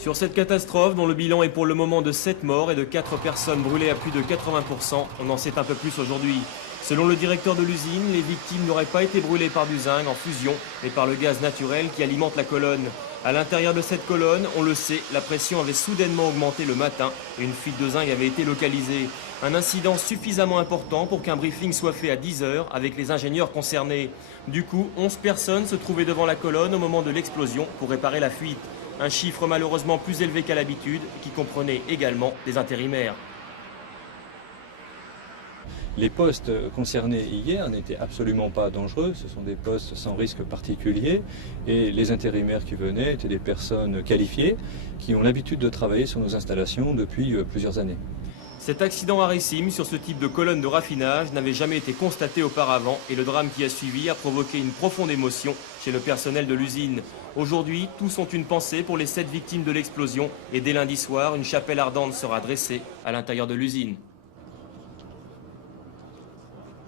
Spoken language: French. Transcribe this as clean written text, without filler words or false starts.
Sur cette catastrophe, dont le bilan est pour le moment de 7 morts et de 4 personnes brûlées à plus de 80%, on en sait un peu plus aujourd'hui. Selon le directeur de l'usine, les victimes n'auraient pas été brûlées par du zinc en fusion, mais par le gaz naturel qui alimente la colonne. À l'intérieur de cette colonne, on le sait, la pression avait soudainement augmenté le matin et une fuite de zinc avait été localisée. Un incident suffisamment important pour qu'un briefing soit fait à 10 h avec les ingénieurs concernés. Du coup, 11 personnes se trouvaient devant la colonne au moment de l'explosion pour réparer la fuite. Un chiffre malheureusement plus élevé qu'à l'habitude, qui comprenait également des intérimaires. Les postes concernés hier n'étaient absolument pas dangereux, ce sont des postes sans risque particulier et les intérimaires qui venaient étaient des personnes qualifiées qui ont l'habitude de travailler sur nos installations depuis plusieurs années. Cet accident rarissime sur ce type de colonne de raffinage n'avait jamais été constaté auparavant et le drame qui a suivi a provoqué une profonde émotion chez le personnel de l'usine. Aujourd'hui, tous ont une pensée pour les 7 victimes de l'explosion et dès lundi soir, une chapelle ardente sera dressée à l'intérieur de l'usine.